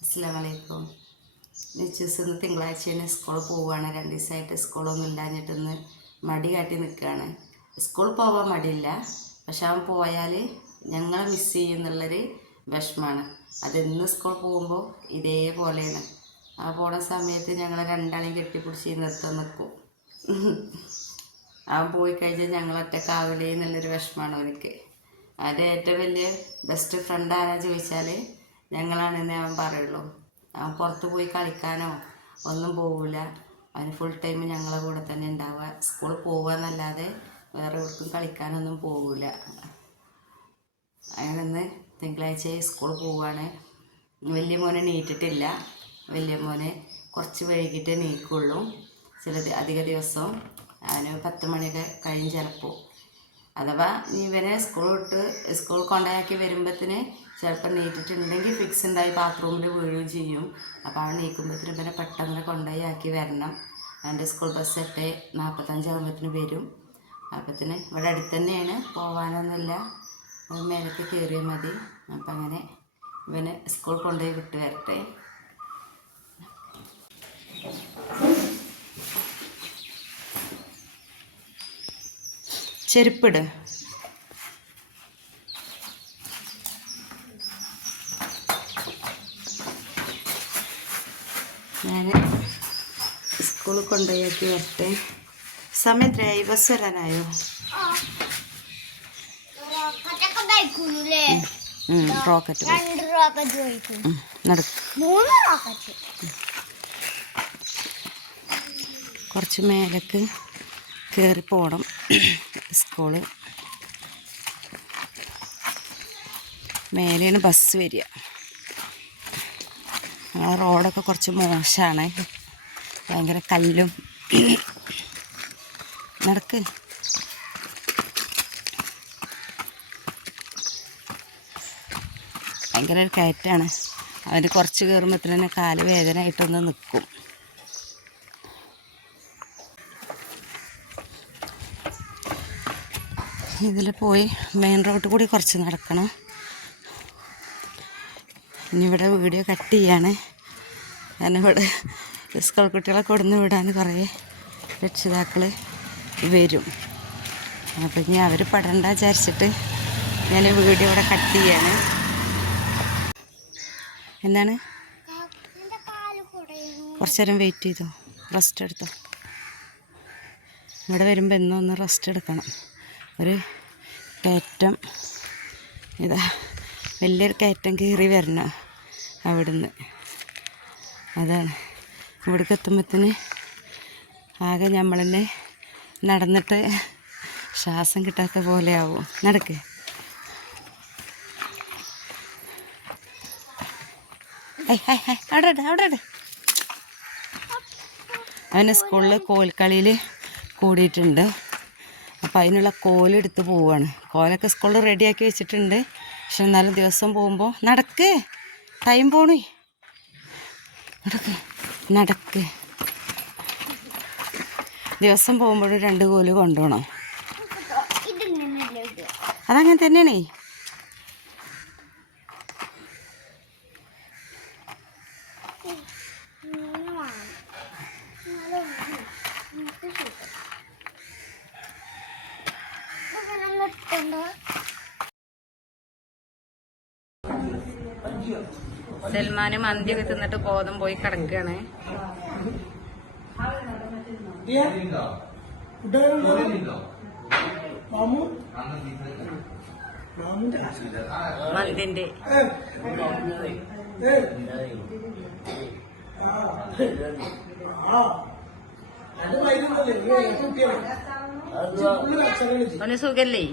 അസ്സലാമലൈക്കും. ഇന്ന് തിങ്കളാഴ്ച സ്കൂളിൽ പോവുകയാണ്. 2 ദിവസമായിട്ട് സ്കൂളൊന്നും ഇല്ലാഞ്ഞിട്ടൊന്ന് മടി കാട്ടി നിൽക്കുകയാണ്. സ്കൂളിൽ പോകാൻ മടിയില്ല, പക്ഷെ അവൻ പോയാൽ ഞങ്ങളെ മിസ് ചെയ്യുന്നുള്ളൊരു വിഷമമാണ്. അതെന്ന് സ്കൂളിൽ പോകുമ്പോൾ ഇതേപോലെയാണ്. ആ പോണ സമയത്ത് ഞങ്ങൾ രണ്ടാളെയും കെട്ടിപ്പിടിച്ച് നിർത്താൻ നിൽക്കും. അവൻ പോയി കഴിഞ്ഞാൽ ഞങ്ങളൊറ്റക്കാവില്ലേ എന്നുള്ളൊരു വിഷമമാണ് അവനക്ക്. അവൻ്റെ ഏറ്റവും വലിയ ബെസ്റ്റ് ഫ്രണ്ട് ആരാ ചോദിച്ചാൽ ഞങ്ങളാണെന്നേ അവൻ പറയുള്ളൂ. അവൻ പുറത്ത് പോയി കളിക്കാനോ ഒന്നും പോവില്ല. അവന് ഫുൾ ടൈം ഞങ്ങളെ കൂടെ തന്നെ ഉണ്ടാവുക. സ്കൂളിൽ പോവുക എന്നല്ലാതെ വേറെ എവിടേക്കും കളിക്കാനൊന്നും പോവില്ല. അങ്ങനെ തിങ്കളാഴ്ച സ്കൂളിൽ പോവുകയാണ്. വലിയ മോനെ നീറ്റിട്ടില്ല. വലിയ മോനെ കുറച്ച് വൈകിട്ടേ നീക്കുള്ളൂ. അധിക ദിവസം അവന് 10 മണിയൊക്കെ കഴിയും ചിലപ്പോൾ. അഥവാ ഇവനെ സ്കൂൾ കൊണ്ടാക്കി വരുമ്പോഴത്തേന് ചിലപ്പോൾ നീറ്റിട്ടുണ്ടെങ്കിൽ ഫിക്സ് ഉണ്ടായി ബാത്റൂമിൽ വീഴുകയും ചെയ്യും. അപ്പോൾ അവൻ നീക്കുമ്പോഴത്തേന് ഇവനെ പെട്ടെന്ന് കൊണ്ടുപോയി ആക്കി വരണം. അവൻ്റെ സ്കൂൾ ബസ് 8:45 ആകുമ്പോഴത്തേന് വരും. അപ്പോഴത്തേന് ഇവിടെ അടുത്ത് തന്നെയാണ്, പോകാനൊന്നുമില്ല, മേലേക്ക് കയറിയാൽ മതി. അപ്പം അങ്ങനെ ഇവനെ സ്കൂൾ കൊണ്ടുപോയി വിട്ട് വരട്ടെ. ചെരുപ്പിട്. ഞാൻ സ്കൂളിൽ കൊണ്ടുപോയി വരട്ടെ. സമയത്തായി, ബസ് വരാനായോ? റോക്കറ്റ് കുറച്ച് മേലേക്ക് കയറി പോകണം. സ്കൂള് മേലെയാണ് ബസ് വരിക. ആ റോഡൊക്കെ കുറച്ച് മോശമാണ്, ഭയങ്കര കല്ലും. നടക്ക്. ഭയങ്കര ഒരു കയറ്റാണ്. അവന് കുറച്ച് കയറുമ്പോഴത്തേന് തന്നെ കാല് വേദനയായിട്ടൊന്ന് നിൽക്കും. ഇതിൽ പോയി മെയിൻ റോഡിൽ കൂടി കുറച്ച് നടക്കണം. ഇനി ഇവിടെ വീഡിയോ കട്ട് ചെയ്യാണ്. കാരണം ഇവിടെ സ്കൂൾ കുട്ടികളെ കൊടുന്ന് വിടാൻ കുറേ രക്ഷിതാക്കൾ വരും. അപ്പം ഇനി അവർ പെടണ്ട വിചാരിച്ചിട്ട് ഞാൻ വീഡിയോ ഇവിടെ കട്ട് ചെയ്യാണ്. എന്താണ്? കുറച്ച് നേരം വെയിറ്റ് ചെയ്തോ, റെസ്റ്റ് എടുത്തോ. ഇവിടെ വരുമ്പോൾ എന്നും ഒന്ന് റെസ്റ്റ് എടുക്കണം. ഒരു കയറ്റം, ഇതാ വലിയൊരു കയറ്റം കയറി വരണം അവിടുന്ന്. അതാണ് ഇവിടേക്ക് എത്തുമ്പോഴത്തേന് ആകെ നമ്മൾ തന്നെ നടന്നിട്ട് ശ്വാസം കിട്ടാത്ത പോലെ ആവും. നടക്ക്. അവിടെ അവന് സ്കൂളിൽ കോൽക്കളിയിൽ കൂടിയിട്ടുണ്ട്. അപ്പോൾ അതിനുള്ള കോലെടുത്ത് പോവുകയാണ്. കോലൊക്കെ സ്കൂളിൽ റെഡിയാക്കി വെച്ചിട്ടുണ്ട്. പക്ഷെ എന്നാലും ദിവസം പോകുമ്പോൾ നടക്ക്, ടൈം പോണേ, നടക്ക്. ദിവസം പോകുമ്പോൾ 2 കോല് കൊണ്ടുപോകണം. അതങ്ങനെ തന്നെയാണേ. സൽമാന് മന്തിയൊക്കെ തിന്നിട്ട് ബോധം പോയി കിടക്കുകയാണ്. മന്തിന്റെ അവന് സുഖല്ലേ?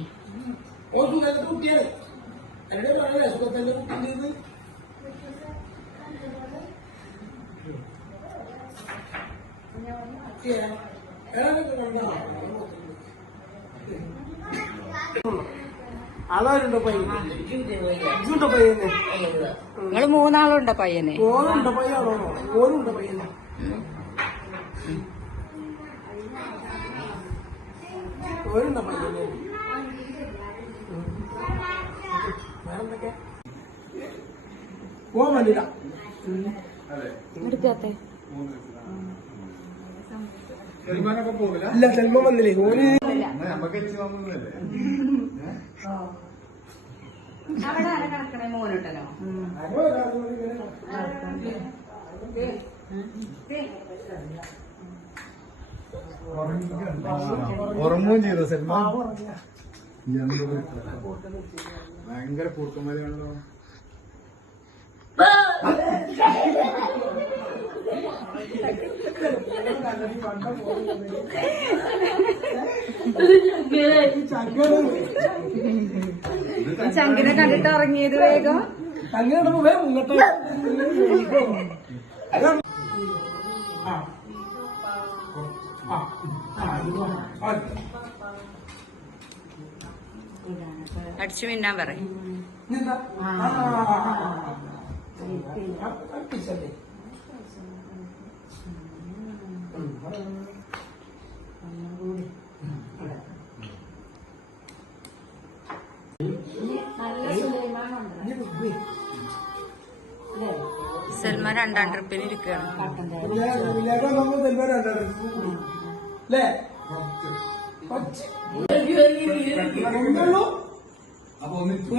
നിങ്ങള് 3 ആളുണ്ടോ പയ്യന്? എടുക്കാത്തെ ഇല്ല സെൽമ വന്നില്ലേ ഓന് അവിടെ ആരെ കിടക്കണേ മോനുണ്ടല്ലോ ഉറങ്ങുകയും ചെയ്തോ സെൽമ ഭയങ്കര കൂർക്കന്മാരാണല്ലോ ചങ്കിനെ കണ്ടിട്ട് ഇറങ്ങിയത് വേഗം അങ്ങനെ മുങ്ങട്ടെ അടിച്ചു മിന്നാൻ പറയും സൽമാൻ 2ാം ട്രിപ്പിന് ഇരിക്കുകയാണ് അപ്പൊ 500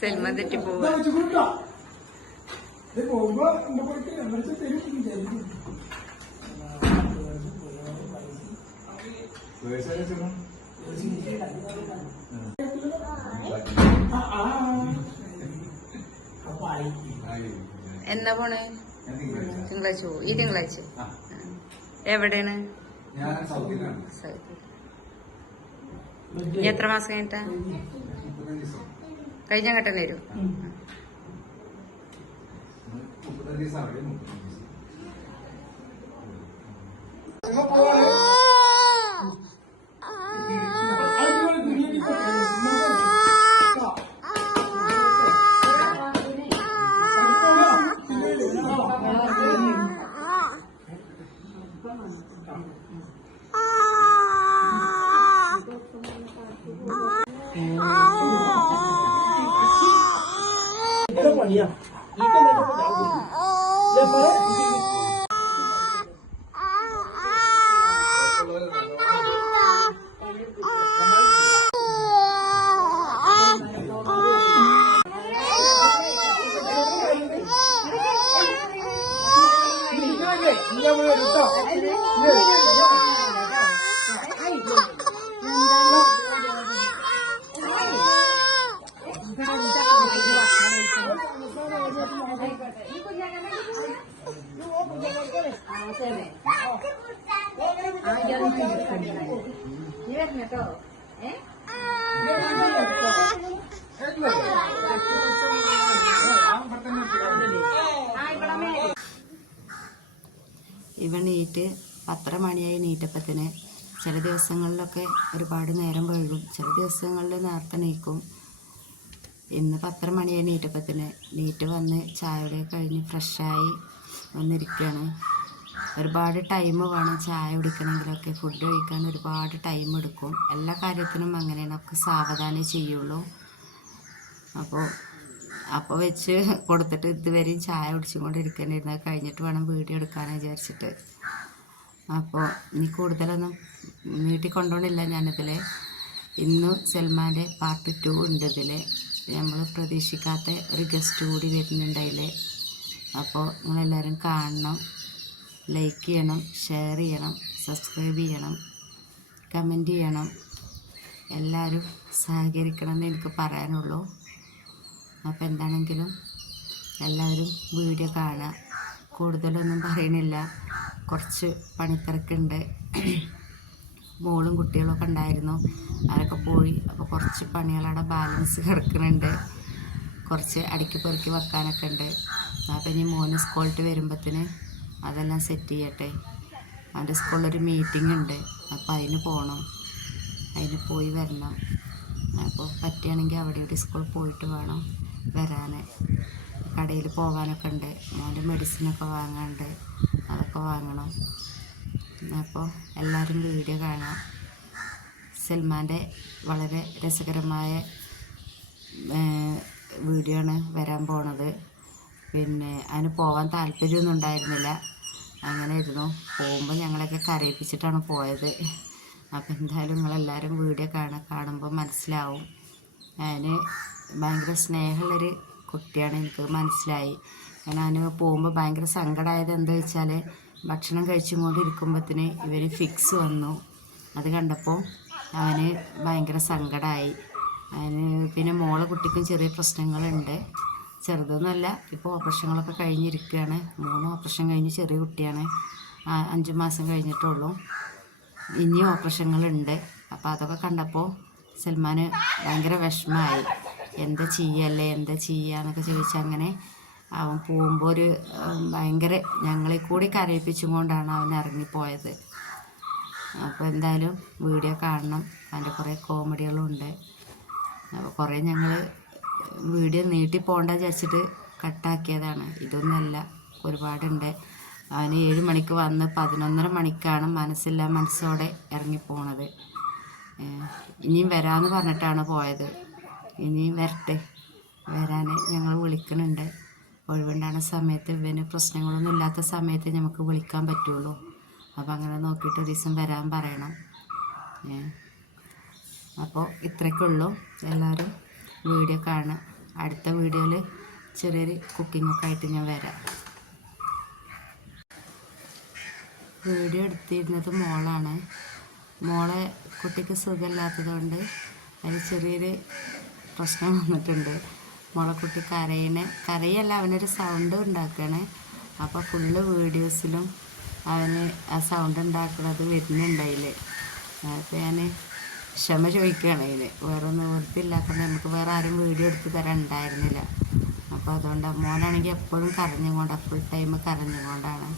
സെൽമ തെറ്റിപ്പോവുക പോകുമ്പോ എന്നാ പോണേ തിങ്കളാഴ്ച പോവും ഈ തിങ്കളാഴ്ച എവിടെയാണ് ഇനി എത്ര മാസം കഴിഞ്ഞിട്ടാ കഴിഞ്ഞ ഘട്ടം വരും പണിയാ ഇവൻ നീറ്റ് 10:30 മണിയായി നീറ്റപ്പത്തിന്. ചില ദിവസങ്ങളിലൊക്കെ ഒരുപാട് നേരം വൈകും, ചില ദിവസങ്ങളിൽ നേരത്തെ നീക്കും. ഇന്ന് 10:30 മണിയായി നീറ്റപ്പത്തിന്. നീറ്റ് വന്ന് ചായയുടെ കഴിഞ്ഞ് ഫ്രഷായി വന്നിരിക്കുകയാണ്. ഒരുപാട് ടൈം വേണം ചായ കുടിക്കണമെങ്കിലൊക്കെ, ഫുഡ് കഴിക്കാൻ ഒരുപാട് ടൈം എടുക്കും. എല്ലാ കാര്യത്തിനും അങ്ങനെയാണ്, ഒക്കെ സാവധാനമേ ചെയ്യുള്ളൂ. അപ്പോൾ വെച്ച് കൊടുത്തിട്ട് ഇതുവരെയും ചായ കുടിച്ചുകൊണ്ടിരിക്കേണ്ടിരുന്നത് കഴിഞ്ഞിട്ട് വേണം വീഡിയോ എടുക്കാമെന്ന് വിചാരിച്ചിട്ട്. അപ്പോൾ ഇനി കൂടുതലൊന്നും നീട്ടി കൊണ്ടുപോകണില്ല ഞാനിതിൽ. ഇന്ന് സൽമാൻ്റെ പാർട്ട് 2 ഉണ്ട് ഇതിൽ. നമ്മൾ പ്രതീക്ഷിക്കാത്ത ഒരു ഗസ്റ്റ് കൂടി വരുന്നുണ്ട് അതിൽ. അപ്പോൾ നിങ്ങളെല്ലാവരും കാണണം, ലൈക്ക് ചെയ്യണം, ഷെയർ ചെയ്യണം, സബ്സ്ക്രൈബ് ചെയ്യണം, കമൻറ്റ് ചെയ്യണം. എല്ലാവരും സഹകരിക്കണം എന്ന് എനിക്ക് പറയാനുള്ളൂ. അപ്പോൾ എന്താണെങ്കിലും എല്ലാവരും വീഡിയോ കാണുക. കൂടുതലൊന്നും പറയണില്ല, കുറച്ച് പണിത്തിരക്കുണ്ട്. മോളും കുട്ടികളൊക്കെ ഉണ്ടായിരുന്നു, അവരൊക്കെ പോയി. അപ്പോൾ കുറച്ച് പണികളവിടെ ബാലൻസ് കിടക്കുന്നുണ്ട്. കുറച്ച് അടുക്കി പെറുക്കി വെക്കാനൊക്കെ ഉണ്ട്. അപ്പോൾ ഇനി മോന് സ്കൂളിട്ട് വരുമ്പോഴത്തേന് അതെല്ലാം സെറ്റ് ചെയ്യട്ടെ. അവൻ്റെ സ്കൂളിലൊരു മീറ്റിംഗ് ഉണ്ട്, അപ്പോൾ അതിന് പോകണം, അതിന് പോയി വരണം. അപ്പോൾ പറ്റുകയാണെങ്കിൽ അവിടെ ഒരു സ്കൂളിൽ പോയിട്ട് വേണം വരാൻ. കടയിൽ പോകാനൊക്കെ ഉണ്ട്, മോൻ്റെ മെഡിസിനൊക്കെ വാങ്ങാനുണ്ട്, അതൊക്കെ വാങ്ങണം. അപ്പോൾ എല്ലാവരും വീഡിയോ കാണാം. സൽമാൻ്റെ വളരെ രസകരമായ വീഡിയോ ആണ് വരാൻ പോണത്. പിന്നെ അതിന് പോകാൻ താല്പര്യമൊന്നും ഉണ്ടായിരുന്നില്ല, അങ്ങനെ ഇരുന്നു. പോകുമ്പോൾ ഞങ്ങളൊക്കെ കരയിപ്പിച്ചിട്ടാണ് പോയത്. അപ്പോൾ എന്തായാലും നിങ്ങളെല്ലാവരും വീഡിയോ കാണുമ്പോൾ മനസ്സിലാവും. അതിന് ഭയങ്കര സ്നേഹമുള്ളൊരു കുട്ടിയാണ്, എനിക്ക് മനസ്സിലായി. ഞാൻ പോകുമ്പോൾ ഭയങ്കര സങ്കടമായത് എന്താ വെച്ചാൽ ഭക്ഷണം കഴിച്ചും കൊണ്ടിരിക്കുമ്പോഴത്തേന് ഇവർ ഫിക്സ് വന്നു. അത് കണ്ടപ്പോൾ അവന് ഭയങ്കര സങ്കടമായി. അതിന് പിന്നെ മോളെ കുട്ടിക്കും ചെറിയ പ്രശ്നങ്ങളുണ്ട്, ചെറുതൊന്നുമല്ല. ഇപ്പോൾ ഓപ്പറേഷനുകളൊക്കെ കഴിഞ്ഞിരിക്കുകയാണ്. 3 ഓപ്പറേഷൻ കഴിഞ്ഞ് ചെറിയ കുട്ടിയാണ്, 5 മാസം കഴിഞ്ഞിട്ടുള്ളൂ. ഇനിയും ഓപ്പറേഷനുകളുണ്ട്. അപ്പോൾ അതൊക്കെ കണ്ടപ്പോൾ സൽമാന് ഭയങ്കര വിഷമമായി. എന്താ ചെയ്യല്ലേ, എന്താ ചെയ്യാന്നൊക്കെ ചോദിച്ചാൽ അങ്ങനെ അവൻ പോകുമ്പോൾ ഒരു ഭയങ്കര ഞങ്ങളെ കൂടി കരയിപ്പിച്ചും കൊണ്ടാണ് അവൻ ഇറങ്ങിപ്പോയത്. അപ്പോൾ എന്തായാലും വീഡിയോ കാണണം. അതിൻ്റെ കുറേ കോമഡികളുണ്ട്. അപ്പോൾ കുറേ ഞങ്ങൾ വീഡിയോ നീട്ടി പോകണ്ട വിചാരിച്ചിട്ട് കട്ടാക്കിയതാണ്. ഇതൊന്നുമല്ല, ഒരുപാടുണ്ട്. അവന് 7 മണിക്ക് വന്ന് 11:30 മണിക്കാണ് മനസ്സില്ല മനസ്സോടെ ഇറങ്ങിപ്പോണത്. ഇനിയും വരാമെന്ന് പറഞ്ഞിട്ടാണ് പോയത്. ഇനിയും വരട്ടെ, വരാൻ ഞങ്ങൾ വിളിക്കുന്നുണ്ട്. ഒഴിവുണ്ടാകുന്ന സമയത്ത് ഇവന് പ്രശ്നങ്ങളൊന്നും ഇല്ലാത്ത സമയത്ത് നമുക്ക് വിളിക്കാൻ പറ്റുള്ളൂ. അപ്പോൾ അങ്ങനെ നോക്കിയിട്ട് ഒരു ദിവസം വരാൻ പറയണം. അപ്പോൾ ഇത്രയൊക്കെയുള്ളൂ. എല്ലാവരും വീഡിയോ കാണുക. അടുത്ത വീഡിയോയിൽ ചെറിയൊരു കുക്കിങ്ങൊക്കെ ആയിട്ട് ഞാൻ വരാം. വീഡിയോ എടുത്തിരുന്നത് മോളാണ്. മോളെ കുട്ടിക്ക് സുഖമില്ലാത്തത് കൊണ്ട് അതിന് ചെറിയൊരു പ്രശ്നം വന്നിട്ടുണ്ട്. മോളെ കുട്ടി കരയല്ല, അവനൊരു സൗണ്ട് ഉണ്ടാക്കുകയാണ്. അപ്പോൾ ഫുള്ള് വീഡിയോസിലും അവന് ആ സൗണ്ട് ഉണ്ടാക്കുന്നത് വരുന്നുണ്ടായില്ല. അപ്പോൾ ഞാൻ ക്ഷമ ചോദിക്കുകയാണ്. അതിന് വേറെ നിവൃത്തിയില്ലാത്തത്, നമുക്ക് വേറെ ആരും വീഡിയോ എടുത്ത് തരാൻ ഉണ്ടായിരുന്നില്ല. അപ്പോൾ അതുകൊണ്ട് മോനാണെങ്കിൽ എപ്പോഴും കരഞ്ഞുകൊണ്ടാണ്, ഫുൾ ടൈം കരഞ്ഞുകൊണ്ടാണ്.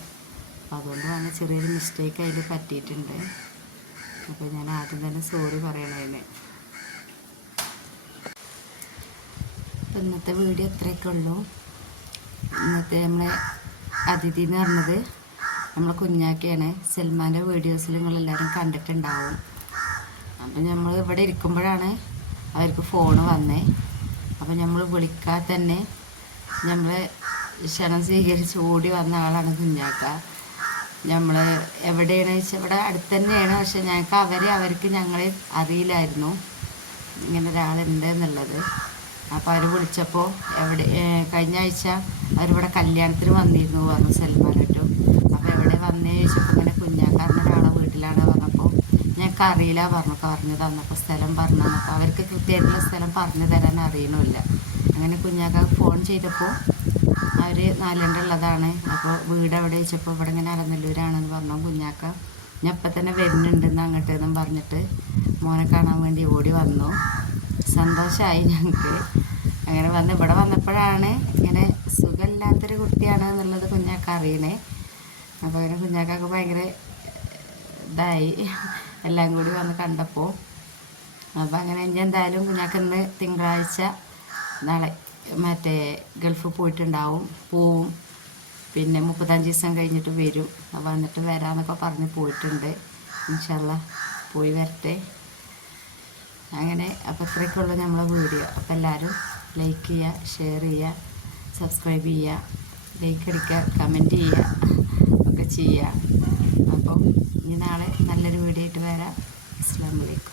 അപ്പോൾ അതുകൊണ്ട് തന്നെ ചെറിയൊരു മിസ്റ്റേക്ക് അതിൽ പറ്റിയിട്ടുണ്ട്. അപ്പോൾ ഞാൻ ആദ്യം തന്നെ സോറി പറയണതിന്. ഇന്നത്തെ വീഡിയോ ഇത്രയൊക്കെ ഉള്ളൂ. ഇന്നത്തെ നമ്മളെ അതിഥി എന്ന് പറഞ്ഞത് നമ്മളെ കുഞ്ഞാക്കയാണ്. സൽമാൻ്റെ വീഡിയോസിൽ നിങ്ങളെല്ലാവരും കണ്ടിട്ടുണ്ടാവും. അപ്പം നമ്മൾ ഇവിടെ ഇരിക്കുമ്പോഴാണ് അവർക്ക് ഫോണ് വന്നേ. അപ്പം നമ്മൾ വിളിക്കാതെ തന്നെ നമ്മൾ ക്ഷണം സ്വീകരിച്ച് ഓടി വന്ന ആളാണ് കുഞ്ഞാക്ക. നമ്മൾ എവിടെയാണ് വെച്ചാൽ ഇവിടെ അടുത്ത് തന്നെയാണ്. പക്ഷെ ഞങ്ങൾക്ക് അവർക്ക് ഞങ്ങളെ അറിയില്ലായിരുന്നു ഇങ്ങനെ ഒരാളുണ്ട് എന്നുള്ളത്. അപ്പോൾ അവർ വിളിച്ചപ്പോൾ കഴിഞ്ഞ ആഴ്ച അവരിവിടെ കല്യാണത്തിന് വന്നിരുന്നു പറഞ്ഞു സൽമാനായിട്ടും. അപ്പോൾ എവിടെ വന്നേ ചോദിച്ചപ്പോൾ ഇങ്ങനെ കുഞ്ഞാക്കാരൻ ഒരാളെ വീട്ടിലാണ് പറഞ്ഞപ്പോൾ ഞങ്ങൾക്ക് അറിയില്ല പറഞ്ഞു തന്നപ്പോൾ സ്ഥലം പറഞ്ഞു തന്നപ്പോൾ അവർക്ക് കൃത്യമായിട്ടുള്ള സ്ഥലം പറഞ്ഞു തരാൻ അറിയണമില്ല. അങ്ങനെ കുഞ്ഞാക്ക ഫോൺ ചെയ്തപ്പോൾ അവർ നാലണ്ടുള്ളതാണ്. അപ്പോൾ വീട് എവിടെ ചോദിച്ചപ്പോൾ ഇവിടെ ഇങ്ങനെ അലനല്ലൂരാണെന്ന് പറഞ്ഞു. കുഞ്ഞാക്ക ഞാൻ ഇപ്പം തന്നെ വരുന്നുണ്ടെന്ന് അങ്ങോട്ടെന്നും പറഞ്ഞിട്ട് മോനെ കാണാൻ വേണ്ടി ഓടി വന്നു. സന്തോഷമായി ഞങ്ങൾക്ക്. അങ്ങനെ ഇവിടെ വന്നപ്പോഴാണ് ഇങ്ങനെ സുഖമില്ലാത്തൊരു കുട്ടിയാണ് എന്നുള്ളത് കുഞ്ഞാക്ക അറിയണേ. അപ്പോൾ അങ്ങനെ കുഞ്ഞാക്കൊക്കെ ഭയങ്കര ഇതായി എല്ലാം കൂടി വന്ന് കണ്ടപ്പോൾ. അപ്പോൾ അങ്ങനെ ഞാൻ എന്തായാലും കുഞ്ഞാക്ക ഇന്ന് തിങ്കളാഴ്ച നാളെ ഗൾഫ് പോവും. പിന്നെ 35 ദിവസം കഴിഞ്ഞിട്ട് വരും. അപ്പോൾ വന്നിട്ട് വരാമെന്നൊക്കെ പറഞ്ഞ് പോയിട്ടുണ്ട്. ഇൻഷാ അല്ലാ പോയി വരട്ടെ. അങ്ങനെ അപ്പോൾ ഇത്രയൊക്കെയുള്ളൂ നമ്മളെ വീഡിയോ. അപ്പോൾ എല്ലാവരും ലൈക്ക് ചെയ്യുക, ഷെയർ ചെയ്യുക, സബ്സ്ക്രൈബ് ചെയ്യുക, ലൈക്ക് അടിക്കുക, കമൻറ്റ് ചെയ്യുക ഒക്കെ ചെയ്യുക. അപ്പോൾ ഇനി നാളെ നല്ലൊരു വീഡിയോ ആയിട്ട് വരാം. അസ്സലാമു അലൈക്കും.